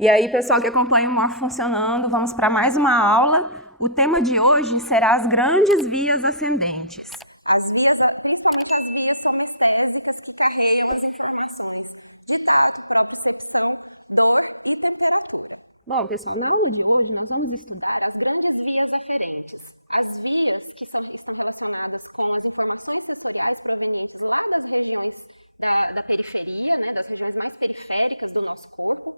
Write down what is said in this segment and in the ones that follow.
E aí, pessoal que acompanha o Morfo Funcionando, vamos para mais uma aula. O tema de hoje será as grandes vias ascendentes. Bom, pessoal, na aula de hoje nós vamos estudar as grandes vias aferentes. As vias que estão relacionadas com as informações sensoriais provenientes lá das regiões da periferia, né, das regiões mais periféricas do nosso corpo,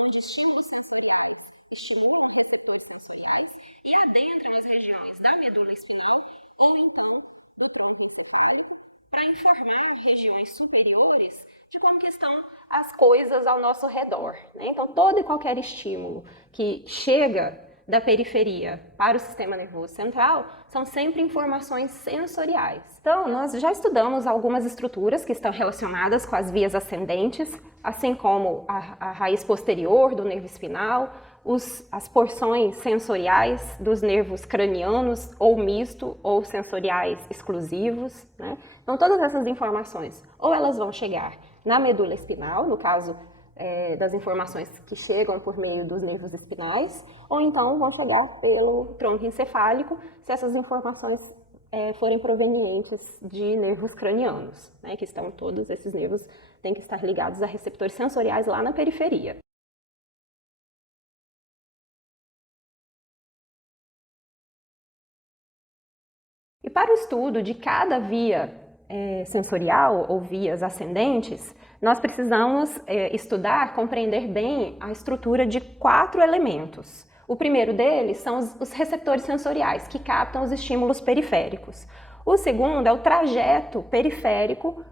onde estímulos sensoriais estimulam os receptores sensoriais e adentram as regiões da medula espinhal ou então do tronco encefálico para informar regiões superiores de como que estão as coisas ao nosso redor, né? Então, todo e qualquer estímulo que chega da periferia para o sistema nervoso central são sempre informações sensoriais. Então, nós já estudamos algumas estruturas que estão relacionadas com as vias ascendentes, assim como a raiz posterior do nervo espinal, as porções sensoriais dos nervos cranianos, ou misto, ou sensoriais exclusivos, né? Então, todas essas informações, ou elas vão chegar na medula espinal, no caso das informações que chegam por meio dos nervos espinais, ou então vão chegar pelo tronco encefálico, se essas informações forem provenientes de nervos cranianos, né, que estão todos esses nervos, têm que estar ligados a receptores sensoriais lá na periferia. E para o estudo de cada via sensorial ou vias ascendentes, nós precisamos estudar, compreender bem a estrutura de 4 elementos. O primeiro deles são os receptores sensoriais, que captam os estímulos periféricos. O segundo é o trajeto periférico,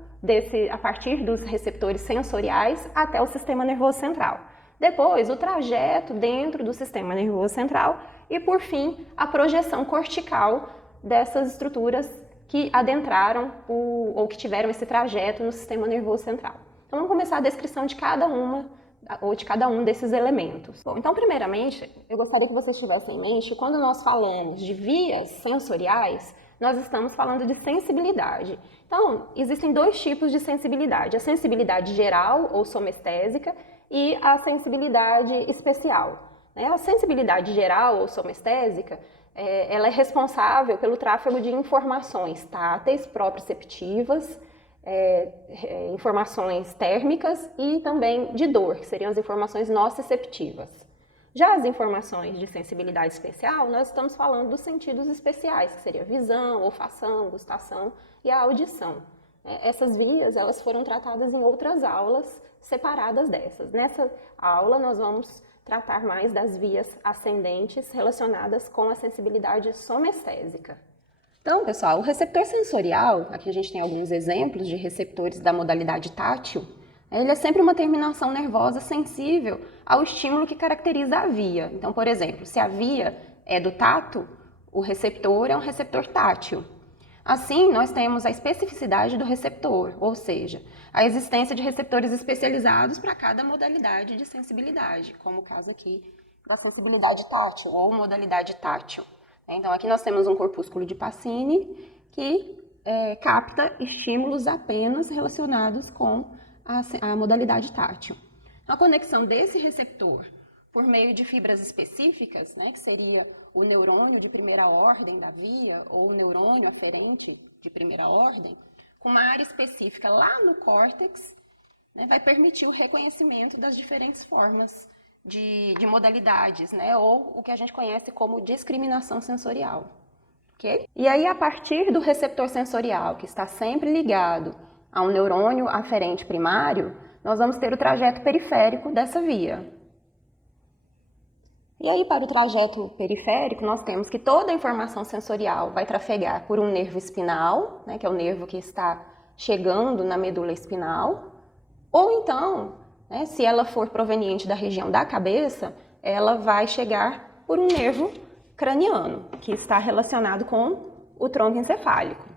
a partir dos receptores sensoriais até o sistema nervoso central. Depois, o trajeto dentro do sistema nervoso central e, por fim, a projeção cortical dessas estruturas que adentraram ou que tiveram esse trajeto no sistema nervoso central. Então, vamos começar a descrição de cada um desses elementos. Bom, então, primeiramente, eu gostaria que vocês tivessem em mente que quando nós falamos de vias sensoriais, nós estamos falando de sensibilidade. Então, existem 2 tipos de sensibilidade: a sensibilidade geral ou somestésica e a sensibilidade especial. A sensibilidade geral ou somestésica ela é responsável pelo tráfego de informações táteis, proprioceptivas, informações térmicas e também de dor, que seriam as informações nociceptivas. Já as informações de sensibilidade especial, nós estamos falando dos sentidos especiais, que seria a visão, olfação, gustação e a audição. Essas vias elas foram tratadas em outras aulas separadas dessas. Nessa aula nós vamos tratar mais das vias ascendentes relacionadas com a sensibilidade somestésica. Então, pessoal, o receptor sensorial, aqui a gente tem alguns exemplos de receptores da modalidade tátil, ele é sempre uma terminação nervosa sensível ao estímulo que caracteriza a via. Então, por exemplo, se a via é do tato, o receptor é um receptor tátil. Assim, nós temos a especificidade do receptor, ou seja, a existência de receptores especializados para cada modalidade de sensibilidade, como o caso aqui da sensibilidade tátil ou modalidade tátil. Então, aqui nós temos um corpúsculo de Pacini que capta estímulos apenas relacionados com a modalidade tátil. A conexão desse receptor por meio de fibras específicas, né, que seria o neurônio de primeira ordem da via ou o neurônio aferente de primeira ordem, com uma área específica lá no córtex, né, vai permitir o reconhecimento das diferentes formas de modalidades, né, ou o que a gente conhece como discriminação sensorial. Okay? E aí, a partir do receptor sensorial, que está sempre ligado a um neurônio aferente primário, nós vamos ter o trajeto periférico dessa via. E aí, para o trajeto periférico, nós temos que toda a informação sensorial vai trafegar por um nervo espinal, né, que é o nervo que está chegando na medula espinal, ou então, né, se ela for proveniente da região da cabeça, ela vai chegar por um nervo craniano, que está relacionado com o tronco encefálico.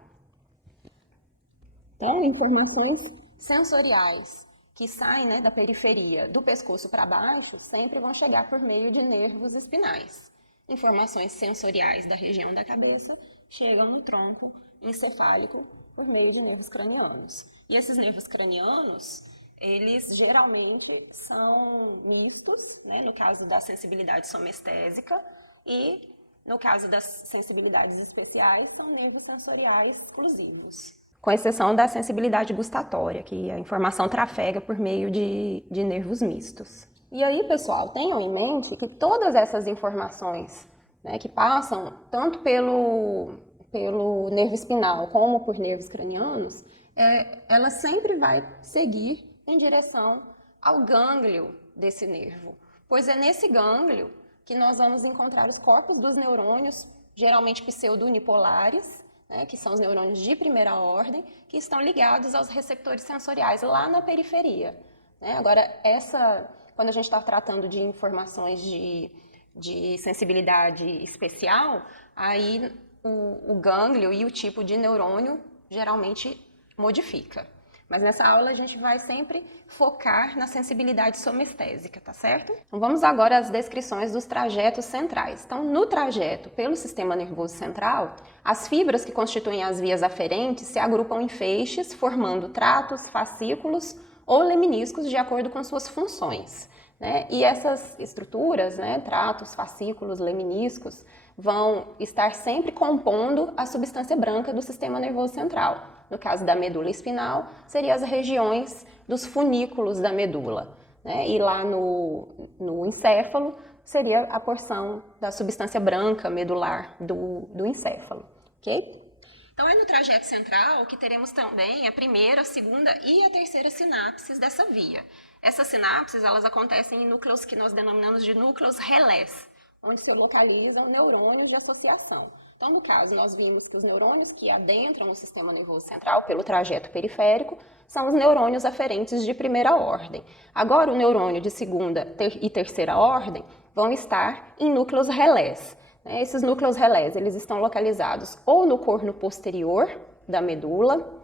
Então, informações sensoriais que saem, né, da periferia do pescoço para baixo sempre vão chegar por meio de nervos espinais. Informações sensoriais da região da cabeça chegam no tronco encefálico por meio de nervos cranianos. E esses nervos cranianos, eles geralmente são mistos, né, no caso da sensibilidade somestésica, e no caso das sensibilidades especiais, são nervos sensoriais exclusivos. Com exceção da sensibilidade gustatória, que a informação trafega por meio de nervos mistos. E aí, pessoal, tenham em mente que todas essas informações, né, que passam tanto pelo nervo espinal como por nervos cranianos, ela sempre vai seguir em direção ao gânglio desse nervo, pois é nesse gânglio que nós vamos encontrar os corpos dos neurônios, geralmente pseudo-unipolares, né, que são os neurônios de primeira ordem, que estão ligados aos receptores sensoriais lá na periferia. Né? Agora, quando a gente está tratando de informações de sensibilidade especial, aí o gânglio e o tipo de neurônio geralmente modifica. Mas nessa aula a gente vai sempre focar na sensibilidade somestésica, tá certo? Então vamos agora às descrições dos trajetos centrais. Então, no trajeto pelo sistema nervoso central, as fibras que constituem as vias aferentes se agrupam em feixes, formando tratos, fascículos ou leminiscos de acordo com suas funções. Né? E essas estruturas, né, tratos, fascículos, leminiscos, vão estar sempre compondo a substância branca do sistema nervoso central. No caso da medula espinal, seriam as regiões dos funículos da medula. Né? E lá no encéfalo, seria a porção da substância branca medular do encéfalo. Ok? Então, é no trajeto central que teremos também a primeira, a segunda e a terceira sinapses dessa via. Essas sinapses, elas acontecem em núcleos que nós denominamos de núcleos relés, onde se localizam neurônios de associação. Então, no caso, nós vimos que os neurônios que adentram o sistema nervoso central pelo trajeto periférico são os neurônios aferentes de primeira ordem. Agora, o neurônio de segunda e terceira ordem vão estar em núcleos relés. Esses núcleos relés, eles estão localizados ou no corno posterior da medula,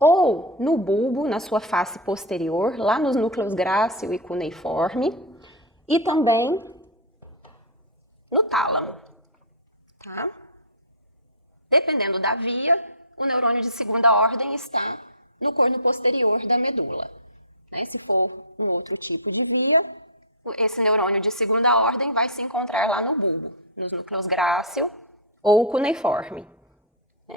ou no bulbo, na sua face posterior, lá nos núcleos grácil e cuneiforme, e também no tálamo. Tá? Dependendo da via, o neurônio de segunda ordem está no corno posterior da medula. Se for um outro tipo de via, esse neurônio de segunda ordem vai se encontrar lá no bulbo, nos núcleos grácil ou cuneiforme.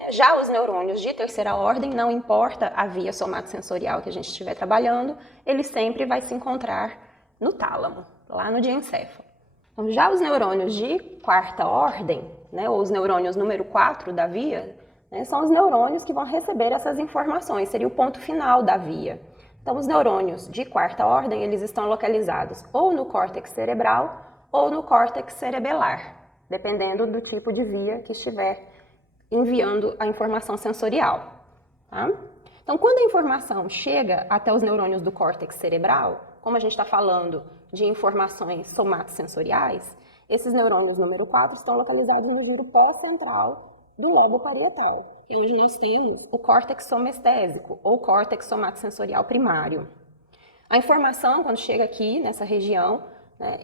Já os neurônios de terceira ordem, não importa a via somatosensorial que a gente estiver trabalhando, ele sempre vai se encontrar no tálamo, lá no diencéfalo. Então, já os neurônios de quarta ordem, ou os neurônios número 4 da via, são os neurônios que vão receber essas informações, seria o ponto final da via. Então, os neurônios de quarta ordem, eles estão localizados ou no córtex cerebral ou no córtex cerebelar, dependendo do tipo de via que estiver enviando a informação sensorial. Tá? Então, quando a informação chega até os neurônios do córtex cerebral, como a gente está falando de informações somatosensoriais, esses neurônios número 4 estão localizados no giro pós-central do lobo parietal, onde nós temos o córtex somestésico, ou córtex somatosensorial primário. A informação, quando chega aqui, nessa região,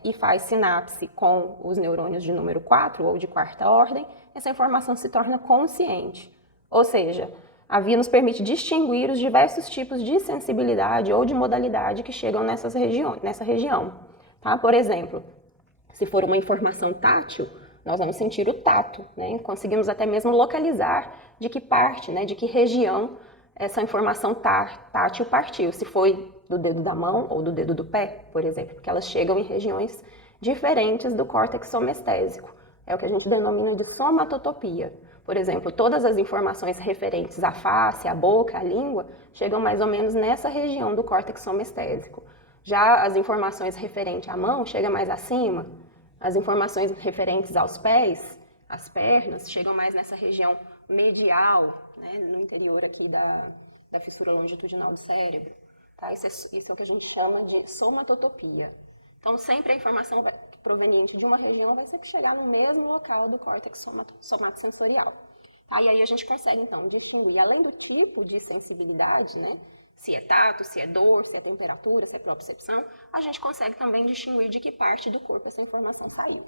e faz sinapse com os neurônios de número 4, ou de quarta ordem, essa informação se torna consciente. Ou seja, a via nos permite distinguir os diversos tipos de sensibilidade ou de modalidade que chegam nessa região. Tá? Por exemplo, se for uma informação tátil, nós vamos sentir o tato. Conseguimos até mesmo localizar de que parte, de que região essa informação tátil partiu. Se foi do dedo da mão ou do dedo do pé, por exemplo, porque elas chegam em regiões diferentes do córtex somestésico. É o que a gente denomina de somatotopia. Por exemplo, todas as informações referentes à face, à boca, à língua, chegam mais ou menos nessa região do córtex somestésico. Já as informações referentes à mão chegam mais acima. As informações referentes aos pés, às pernas, chegam mais nessa região medial, no interior aqui da fissura longitudinal do cérebro. Tá? Isso é o que a gente chama de somatotopia. Então, sempre a informação proveniente de uma região vai sempre chegar no mesmo local do córtex somatosensorial. Tá? E aí a gente consegue, então, distinguir, além do tipo de sensibilidade, se é tato, se é dor, se é temperatura, se é propriocepção, a gente consegue também distinguir de que parte do corpo essa informação saiu.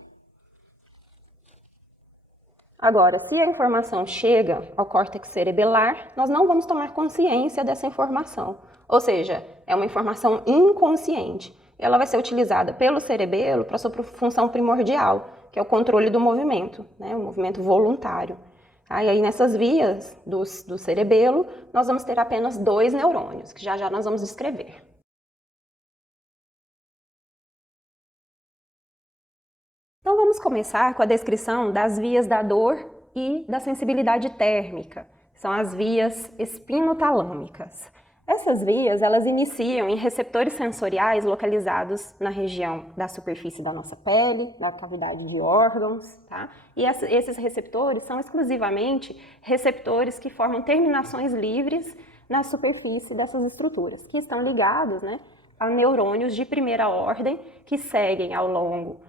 Agora, se a informação chega ao córtex cerebelar, nós não vamos tomar consciência dessa informação. Ou seja, é uma informação inconsciente. Ela vai ser utilizada pelo cerebelo para sua função primordial, que é o controle do movimento, né? O movimento voluntário. E aí, nessas vias do cerebelo, nós vamos ter apenas 2 neurônios, que já já nós vamos descrever. Então, vamos começar com a descrição das vias da dor e da sensibilidade térmica. São as vias espinotalâmicas. Essas vias, elas iniciam em receptores sensoriais localizados na região da superfície da nossa pele, na cavidade de órgãos, tá? E esses receptores são exclusivamente receptores que formam terminações livres na superfície dessas estruturas, que estão ligados, né, a neurônios de primeira ordem que seguem ao longo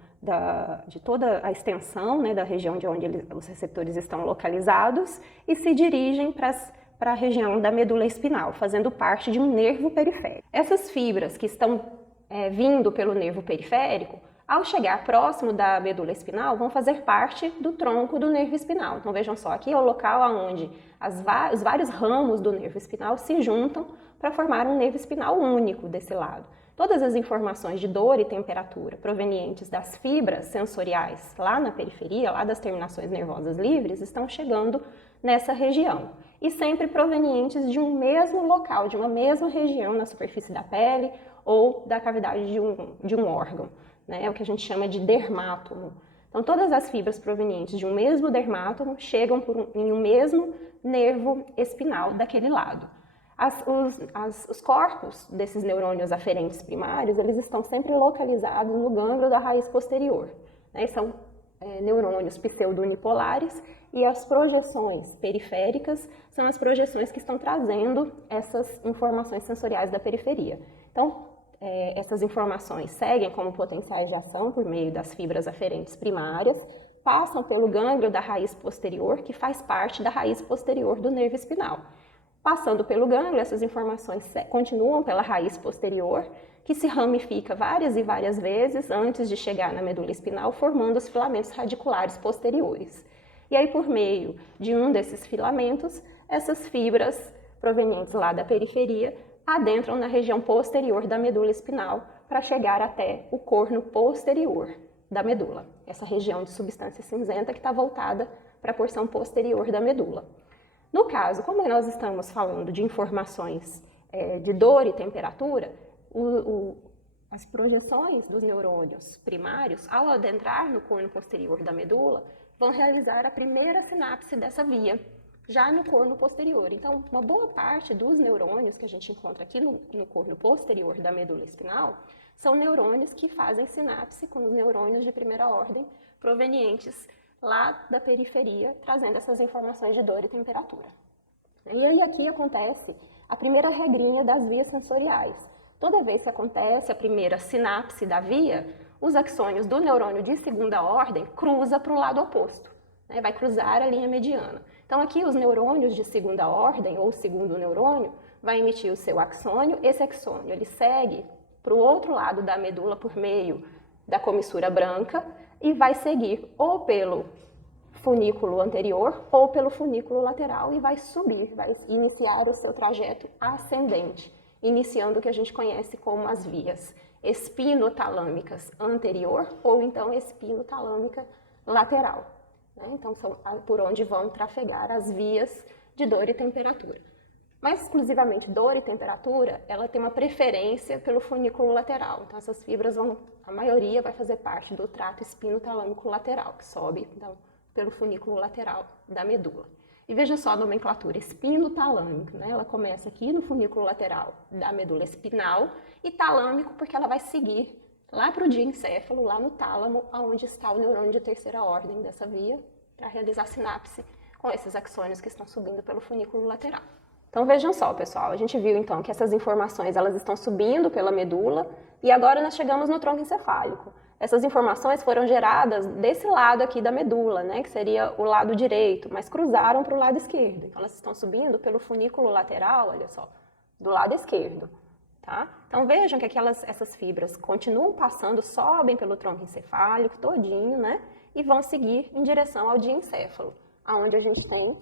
de toda a extensão, né, da região de onde os receptores estão localizados e se dirigem para a região da medula espinal, fazendo parte de um nervo periférico. Essas fibras que estão vindo pelo nervo periférico, ao chegar próximo da medula espinal, vão fazer parte do tronco do nervo espinal. Então vejam só, aqui é o local onde os vários ramos do nervo espinal se juntam para formar um nervo espinal único desse lado. Todas as informações de dor e temperatura provenientes das fibras sensoriais lá na periferia, lá das terminações nervosas livres, estão chegando nessa região. E sempre provenientes de um mesmo local, de uma mesma região na superfície da pele ou da cavidade de um órgão, né? É o que a gente chama de dermátomo. Então, todas as fibras provenientes de um mesmo dermátomo chegam em um mesmo nervo espinal daquele lado. Os corpos desses neurônios aferentes primários, eles estão sempre localizados no gânglio da raiz posterior, né? São neurônios pseudounipolares e as projeções periféricas são as projeções que estão trazendo essas informações sensoriais da periferia. Então, essas informações seguem como potenciais de ação por meio das fibras aferentes primárias, passam pelo gânglio da raiz posterior, que faz parte da raiz posterior do nervo espinal. Passando pelo gânglio, essas informações continuam pela raiz posterior, que se ramifica várias e várias vezes antes de chegar na medula espinal, formando os filamentos radiculares posteriores. E aí, por meio de um desses filamentos, essas fibras provenientes lá da periferia adentram na região posterior da medula espinal para chegar até o corno posterior da medula, essa região de substância cinzenta que está voltada para a porção posterior da medula. No caso, como nós estamos falando de informações de dor e temperatura, as projeções dos neurônios primários, ao adentrar no corno posterior da medula, vão realizar a primeira sinapse dessa via, já no corno posterior. Então, uma boa parte dos neurônios que a gente encontra aqui no corno posterior da medula espinal são neurônios que fazem sinapse com os neurônios de primeira ordem provenientes lá da periferia, trazendo essas informações de dor e temperatura. E aí aqui acontece a primeira regrinha das vias sensoriais. Toda vez que acontece a primeira sinapse da via, os axônios do neurônio de segunda ordem cruzam para o lado oposto, né? Vai cruzar a linha mediana. Então aqui os neurônios de segunda ordem, ou segundo neurônio, vai emitir o seu axônio. Esse axônio ele segue para o outro lado da medula por meio da comissura branca e vai seguir ou pelo funículo anterior ou pelo funículo lateral e vai subir, vai iniciar o seu trajeto ascendente, iniciando o que a gente conhece como as vias espinotalâmicas anterior ou então espinotalâmica lateral, né? Então são por onde vão trafegar as vias de dor e temperatura. Mas exclusivamente dor e temperatura, ela tem uma preferência pelo funículo lateral. Então essas fibras a maioria vai fazer parte do trato espinotalâmico lateral, que sobe então pelo funículo lateral da medula. E veja só a nomenclatura espinotalâmica, né? Ela começa aqui no funículo lateral da medula espinal e talâmico porque ela vai seguir lá para o diencéfalo, lá no tálamo, onde está o neurônio de terceira ordem dessa via, para realizar sinapse com esses axônios que estão subindo pelo funículo lateral. Então vejam só, pessoal, a gente viu então que essas informações elas estão subindo pela medula e agora nós chegamos no tronco encefálico. Essas informações foram geradas desse lado aqui da medula, né, que seria o lado direito, mas cruzaram para o lado esquerdo. Então elas estão subindo pelo funículo lateral, olha só, do lado esquerdo. Tá? Então vejam que essas fibras continuam passando, sobem pelo tronco encefálico todinho, né, e vão seguir em direção ao diencéfalo. aonde a gente tem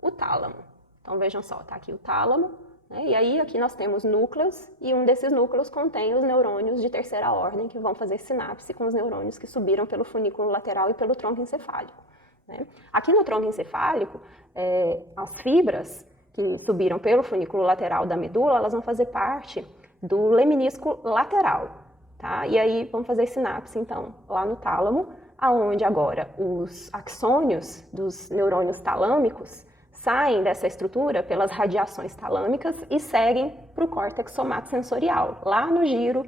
o tálamo. Então vejam só, tá aqui o tálamo, né? E aí aqui nós temos núcleos, e um desses núcleos contém os neurônios de terceira ordem, que vão fazer sinapse com os neurônios que subiram pelo funículo lateral e pelo tronco encefálico, né? Aqui no tronco encefálico, as fibras que subiram pelo funículo lateral da medula, elas vão fazer parte do leminisco lateral, tá? E aí vão fazer sinapse, então, lá no tálamo, aonde agora os axônios dos neurônios talâmicos saem dessa estrutura pelas radiações talâmicas e seguem para o córtex somatosensorial, lá no giro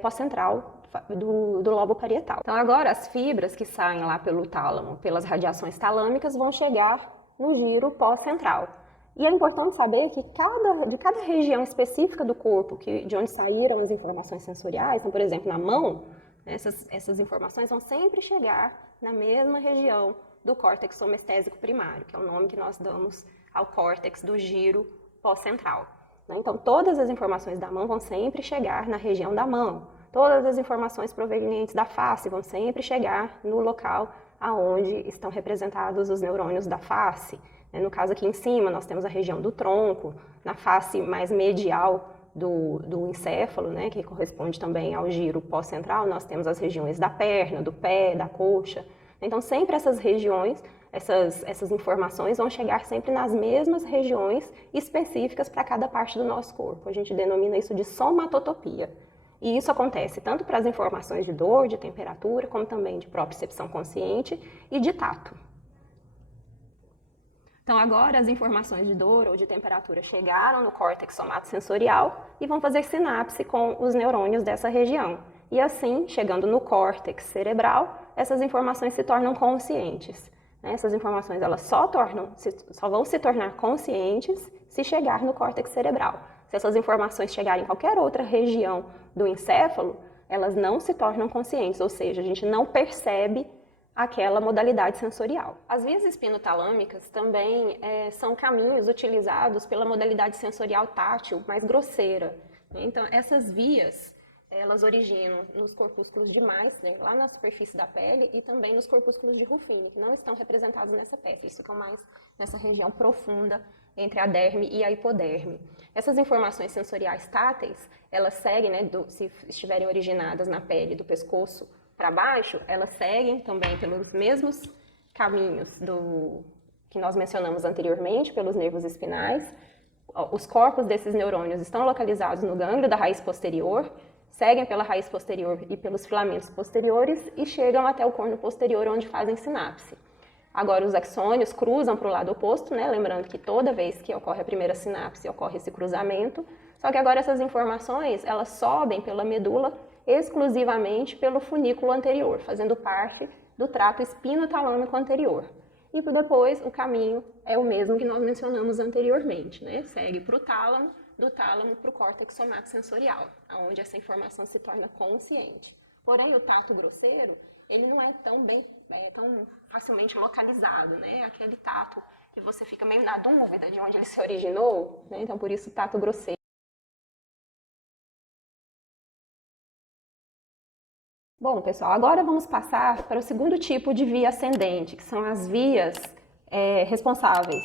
pós-central do lobo parietal. Então agora as fibras que saem lá pelo tálamo, pelas radiações talâmicas, vão chegar no giro pós-central. E é importante saber que de cada região específica do corpo, de onde saíram as informações sensoriais, então, por exemplo, na mão, essas informações vão sempre chegar na mesma região do córtex somestésico primário, que é o nome que nós damos ao córtex do giro pós-central. Então, todas as informações da mão vão sempre chegar na região da mão. Todas as informações provenientes da face vão sempre chegar no local aonde estão representados os neurônios da face. No caso aqui em cima, nós temos a região do tronco, na face mais medial do encéfalo, né, que corresponde também ao giro pós-central, nós temos as regiões da perna, do pé, da coxa. Então, sempre essas regiões, essas informações vão chegar sempre nas mesmas regiões específicas para cada parte do nosso corpo. A gente denomina isso de somatotopia. E isso acontece tanto para as informações de dor, de temperatura, como também de propriocepção consciente e de tato. Então, agora as informações de dor ou de temperatura chegaram no córtex somatosensorial e vão fazer sinapse com os neurônios dessa região. E assim, chegando no córtex cerebral, essas informações se tornam conscientes. Essas informações elas só vão se tornar conscientes se chegar no córtex cerebral. Se essas informações chegarem em qualquer outra região do encéfalo, elas não se tornam conscientes, ou seja, a gente não percebe aquela modalidade sensorial. As vias espinotalâmicas também são caminhos utilizados pela modalidade sensorial tátil mais grosseira. Então, essas vias, elas originam nos corpúsculos de Mais, né, lá na superfície da pele, e também nos corpúsculos de Ruffini, que não estão representados nessa peça, eles ficam mais nessa região profunda entre a derme e a hipoderme. Essas informações sensoriais táteis, elas seguem, né, se estiverem originadas na pele do pescoço para baixo, elas seguem também pelos mesmos caminhos que nós mencionamos anteriormente, pelos nervos espinais. Os corpos desses neurônios estão localizados no gânglio da raiz posterior, seguem pela raiz posterior e pelos filamentos posteriores e chegam até o corno posterior, onde fazem sinapse. Agora, os axônios cruzam para o lado oposto, né? Lembrando que toda vez que ocorre a primeira sinapse, ocorre esse cruzamento, só que agora essas informações, elas sobem pela medula exclusivamente pelo funículo anterior, fazendo parte do trato espinotalâmico anterior. E depois o caminho é o mesmo que nós mencionamos anteriormente, né? Segue para o tálamo, do tálamo para o córtex somatosensorial, onde essa informação se torna consciente. Porém, o tato grosseiro, ele não é tão facilmente localizado, né? Aquele tato que você fica meio na dúvida de onde ele se originou, né? Então, por isso, o tato grosseiro. Bom, pessoal, agora vamos passar para o segundo tipo de via ascendente, que são as vias responsáveis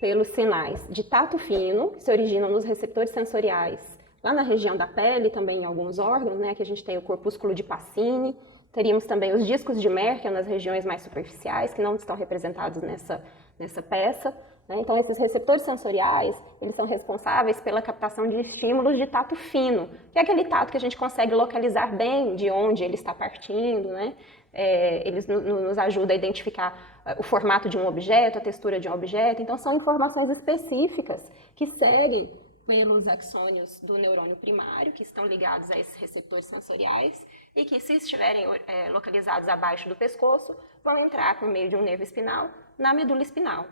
pelos sinais de tato fino, que se originam nos receptores sensoriais, lá na região da pele e também em alguns órgãos, né? Aqui a gente tem o corpúsculo de Pacini, teríamos também os discos de Merkel nas regiões mais superficiais, que não estão representados nessa peça. Então, esses receptores sensoriais, eles são responsáveis pela captação de estímulos de tato fino, que é aquele tato que a gente consegue localizar bem de onde ele está partindo, né? Eles nos ajudam a identificar o formato de um objeto, a textura de um objeto. Então, são informações específicas que seguem pelos axônios do neurônio primário, que estão ligados a esses receptores sensoriais, e que, se estiverem localizados abaixo do pescoço, vão entrar por meio de um nervo espinal na medula espinal.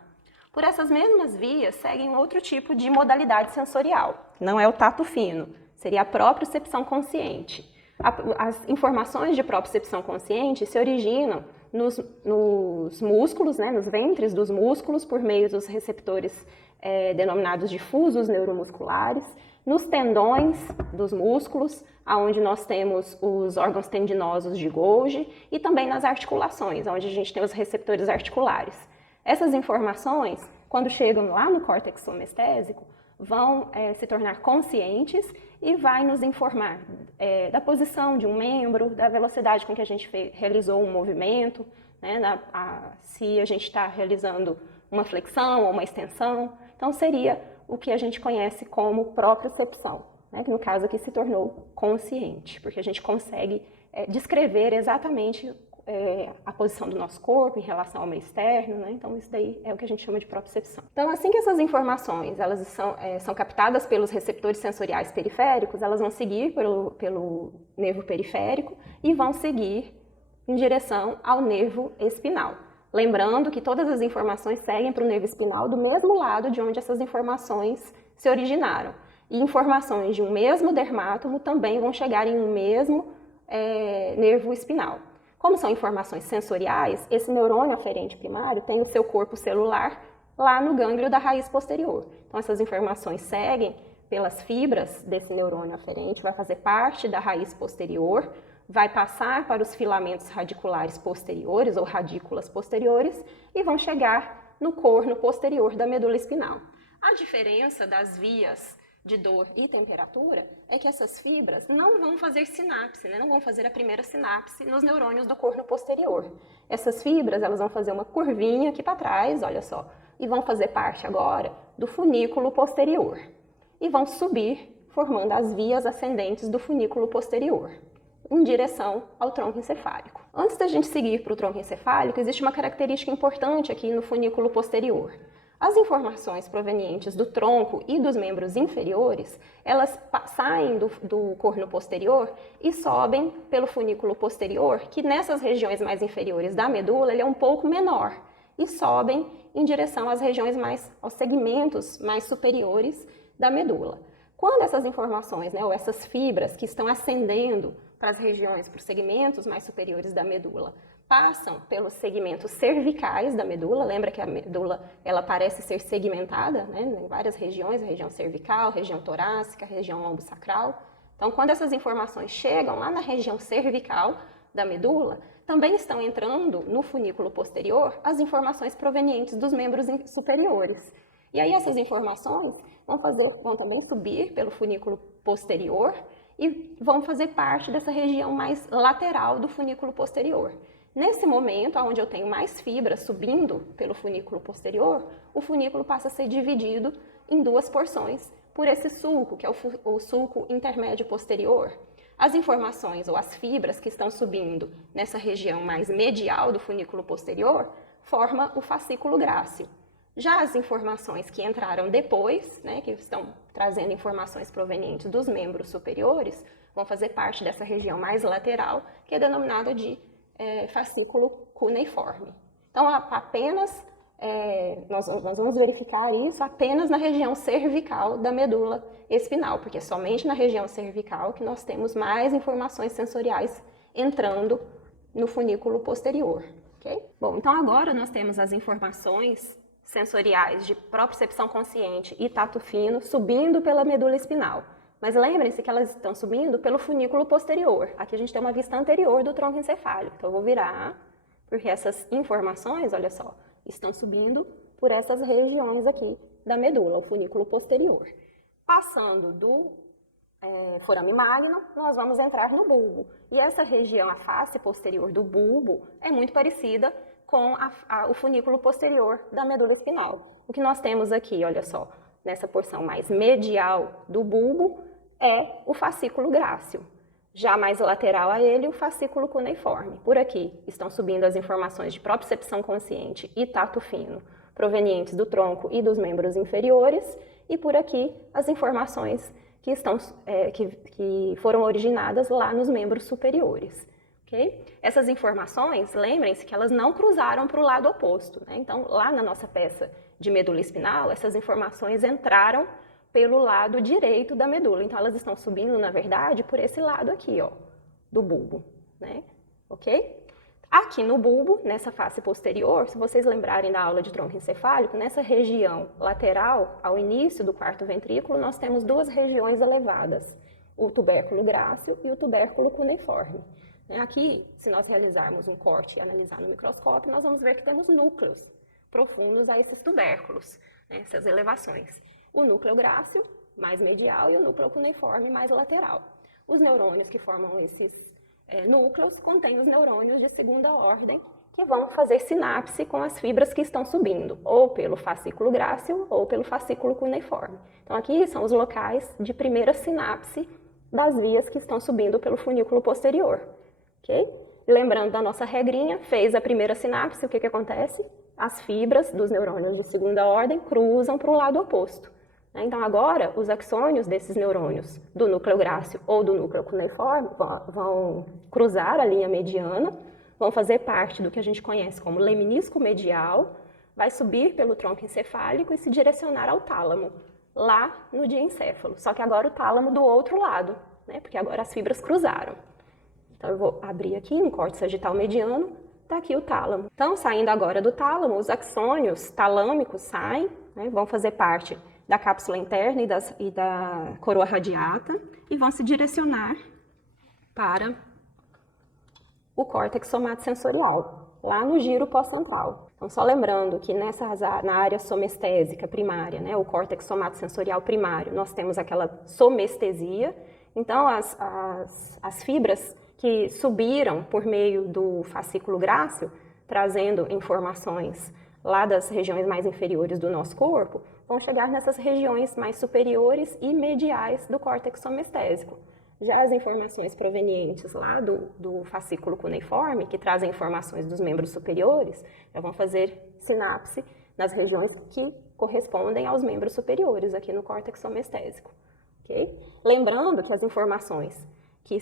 Por essas mesmas vias, seguem outro tipo de modalidade sensorial, não é o tato fino, seria a propriocepção consciente. As informações de propriocepção consciente se originam nos músculos, né, nos ventres dos músculos, por meio dos receptores denominados difusos neuromusculares, nos tendões dos músculos, onde nós temos os órgãos tendinosos de Golgi, e também nas articulações, onde a gente tem os receptores articulares. Essas informações, quando chegam lá no córtex somestésico, vão se tornar conscientes e vai nos informar da posição de um membro, da velocidade com que a gente realizou um movimento, né, se a gente está realizando uma flexão ou uma extensão. Então, seria o que a gente conhece como propriocepção, né, que no caso aqui se tornou consciente, porque a gente consegue descrever exatamente a posição do nosso corpo em relação ao meio externo, né? Então isso daí é o que a gente chama de propriocepção. Então assim que essas informações elas são captadas pelos receptores sensoriais periféricos, elas vão seguir pelo nervo periférico e vão seguir em direção ao nervo espinal. Lembrando que todas as informações seguem para o nervo espinal do mesmo lado de onde essas informações se originaram. E informações de um mesmo dermátomo também vão chegar em um mesmo nervo espinal. Como são informações sensoriais, esse neurônio aferente primário tem o seu corpo celular lá no gânglio da raiz posterior. Então essas informações seguem pelas fibras desse neurônio aferente, vai fazer parte da raiz posterior, vai passar para os filamentos radiculares posteriores ou radículas posteriores e vão chegar no corno posterior da medula espinal. A diferença das vias de dor e temperatura é que essas fibras não vão fazer sinapse, né? Não vão fazer a primeira sinapse nos neurônios do corno posterior. Essas fibras elas vão fazer uma curvinha aqui para trás, olha só, e vão fazer parte agora do funículo posterior. E vão subir, formando as vias ascendentes do funículo posterior, em direção ao tronco encefálico. Antes da gente seguir para o tronco encefálico, existe uma característica importante aqui no funículo posterior. As informações provenientes do tronco e dos membros inferiores, elas saem do corno posterior e sobem pelo funículo posterior, que nessas regiões mais inferiores da medula, ele é um pouco menor, e sobem em direção às regiões aos segmentos mais superiores da medula. Quando essas informações, né, ou essas fibras que estão ascendendo para as regiões, para os segmentos mais superiores da medula, passam pelos segmentos cervicais da medula, lembra que a medula ela parece ser segmentada, né, em várias regiões, a região cervical, região torácica, região lombosacral. Então, quando essas informações chegam lá na região cervical da medula, também estão entrando no funículo posterior as informações provenientes dos membros superiores. E aí essas informações vão também subir pelo funículo posterior e vão fazer parte dessa região mais lateral do funículo posterior. Nesse momento, onde eu tenho mais fibras subindo pelo funículo posterior, o funículo passa a ser dividido em duas porções por esse sulco, que é o sulco intermédio posterior. As informações ou as fibras que estão subindo nessa região mais medial do funículo posterior formam o fascículo grácil. Já as informações que entraram depois, né, que estão trazendo informações provenientes dos membros superiores, vão fazer parte dessa região mais lateral, que é denominada de fascículo cuneiforme. Então, nós vamos verificar isso apenas na região cervical da medula espinal, porque é somente na região cervical que nós temos mais informações sensoriais entrando no funículo posterior. Okay? Bom, então agora nós temos as informações sensoriais de propriocepção consciente e tato fino subindo pela medula espinal. Mas lembrem-se que elas estão subindo pelo funículo posterior. Aqui a gente tem uma vista anterior do tronco encefálico. Então eu vou virar, porque essas informações, olha só, estão subindo por essas regiões aqui da medula, o funículo posterior. Passando do forame magno, nós vamos entrar no bulbo. E essa região, a face posterior do bulbo, é muito parecida com o funículo posterior da medula espinal. O que nós temos aqui, olha só, nessa porção mais medial do bulbo, é o fascículo grácil. Já mais lateral a ele, o fascículo cuneiforme. Por aqui estão subindo as informações de propriocepção consciente e tato fino, provenientes do tronco e dos membros inferiores, e por aqui as informações que foram originadas lá nos membros superiores. Okay? Essas informações, lembrem-se que elas não cruzaram para o lado oposto, né? Então, lá na nossa peça de medula espinal, essas informações entraram pelo lado direito da medula. Então, elas estão subindo, na verdade, por esse lado aqui, ó, do bulbo, né? Ok? Aqui no bulbo, nessa face posterior, se vocês lembrarem da aula de tronco encefálico, nessa região lateral, ao início do quarto ventrículo, nós temos duas regiões elevadas, o tubérculo grácil e o tubérculo cuneiforme. Aqui, se nós realizarmos um corte e analisar no microscópio, nós vamos ver que temos núcleos profundos a esses tubérculos, né, essas elevações. O núcleo grácil, mais medial, e o núcleo cuneiforme, mais lateral. Os neurônios que formam esses núcleos contêm os neurônios de segunda ordem, que vão fazer sinapse com as fibras que estão subindo, ou pelo fascículo grácil ou pelo fascículo cuneiforme. Então aqui são os locais de primeira sinapse das vias que estão subindo pelo funículo posterior, ok? Lembrando da nossa regrinha, fez a primeira sinapse, o que acontece? As fibras dos neurônios de segunda ordem cruzam para o lado oposto. Então agora, os axônios desses neurônios do núcleo grácil ou do núcleo cuneiforme vão cruzar a linha mediana, vão fazer parte do que a gente conhece como leminisco medial, vai subir pelo tronco encefálico e se direcionar ao tálamo, lá no diencéfalo. Só que agora o tálamo do outro lado, né? Porque agora as fibras cruzaram. Então eu vou abrir aqui em corte sagital mediano, está aqui o tálamo. Então, saindo agora do tálamo, os axônios talâmicos saem, né? Vão fazer parte da cápsula interna e da coroa radiata e vão se direcionar para o córtex somatosensorial, lá no giro pós-central. Então, só lembrando que na área somestésica primária, né, o córtex somatosensorial primário, nós temos aquela somestesia. Então, as fibras que subiram por meio do fascículo grácil, trazendo informações lá das regiões mais inferiores do nosso corpo, vão chegar nessas regiões mais superiores e mediais do córtex somestésico. Já as informações provenientes lá do fascículo cuneiforme, que trazem informações dos membros superiores, já vão fazer sinapse nas regiões que correspondem aos membros superiores, aqui no córtex somestésico. Okay? Lembrando que as informações que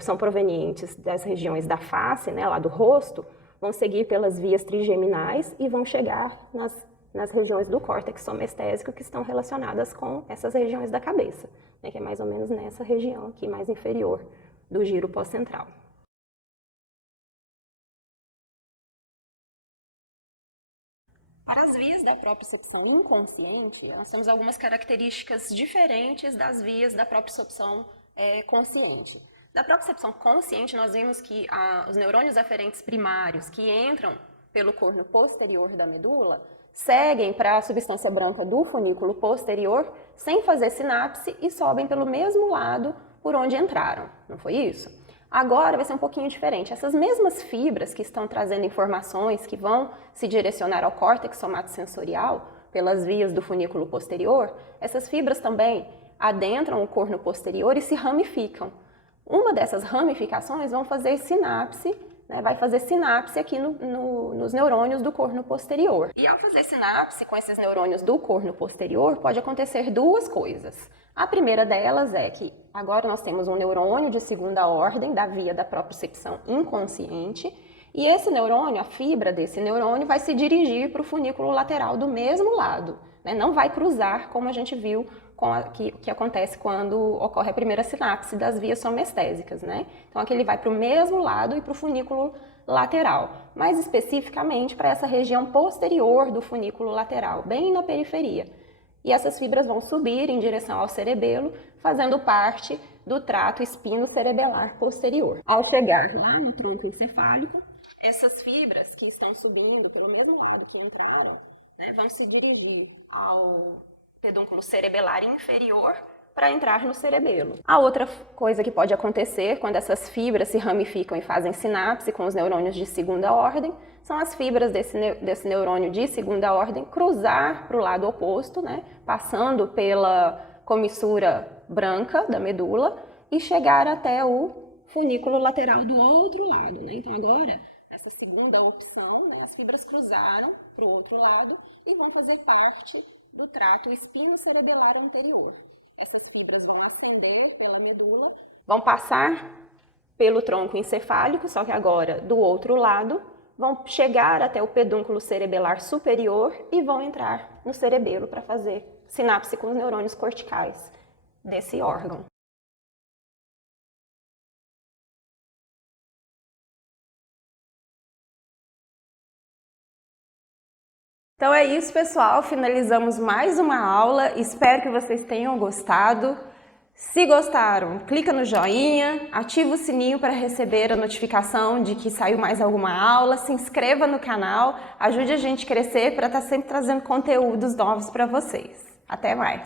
são provenientes das regiões da face, né, lá do rosto, vão seguir pelas vias trigeminais e vão chegar nas regiões do córtex somestésico que estão relacionadas com essas regiões da cabeça, né, que é mais ou menos nessa região aqui mais inferior do giro pós-central. Para as vias da propriocepção inconsciente, nós temos algumas características diferentes das vias da propriocepção consciente. Da propriocepção consciente, nós vimos que os neurônios aferentes primários que entram pelo corno posterior da medula seguem para a substância branca do funículo posterior sem fazer sinapse e sobem pelo mesmo lado por onde entraram, não foi isso? Agora vai ser um pouquinho diferente. Essas mesmas fibras que estão trazendo informações que vão se direcionar ao córtex somatosensorial pelas vias do funículo posterior, essas fibras também adentram o corno posterior e se ramificam. Uma dessas ramificações vão fazer sinapse, né, vai fazer sinapse aqui nos neurônios do corno posterior. E ao fazer sinapse com esses neurônios do corno posterior, pode acontecer duas coisas. A primeira delas é que agora nós temos um neurônio de segunda ordem da via da propriocepção inconsciente, e esse neurônio, a fibra desse neurônio, vai se dirigir para o funículo lateral do mesmo lado, né? Não vai cruzar, como a gente viu que acontece quando ocorre a primeira sinapse das vias somestésicas, né? Então aqui ele vai para o mesmo lado e para o funículo lateral, mais especificamente para essa região posterior do funículo lateral, bem na periferia. E essas fibras vão subir em direção ao cerebelo, fazendo parte do trato espino-cerebelar posterior. Ao chegar lá no tronco encefálico, essas fibras que estão subindo pelo mesmo lado que entraram, né, vão se dirigir ao pedúnculo cerebelar inferior para entrar no cerebelo. A outra coisa que pode acontecer quando essas fibras se ramificam e fazem sinapse com os neurônios de segunda ordem são as fibras desse neurônio de segunda ordem cruzar para o lado oposto, né, passando pela comissura branca da medula e chegar até o funículo lateral do outro lado, né? Então agora, essa segunda opção, né, as fibras cruzaram para o outro lado e vão fazer parte do trato espino-cerebelar anterior. Essas fibras vão ascender pela medula, vão passar pelo tronco encefálico, só que agora do outro lado, vão chegar até o pedúnculo cerebelar superior e vão entrar no cerebelo para fazer sinapse com os neurônios corticais desse órgão. Então é isso, pessoal. Finalizamos mais uma aula. Espero que vocês tenham gostado. Se gostaram, clica no joinha, ativa o sininho para receber a notificação de que saiu mais alguma aula, se inscreva no canal, ajude a gente a crescer para estar sempre trazendo conteúdos novos para vocês. Até mais!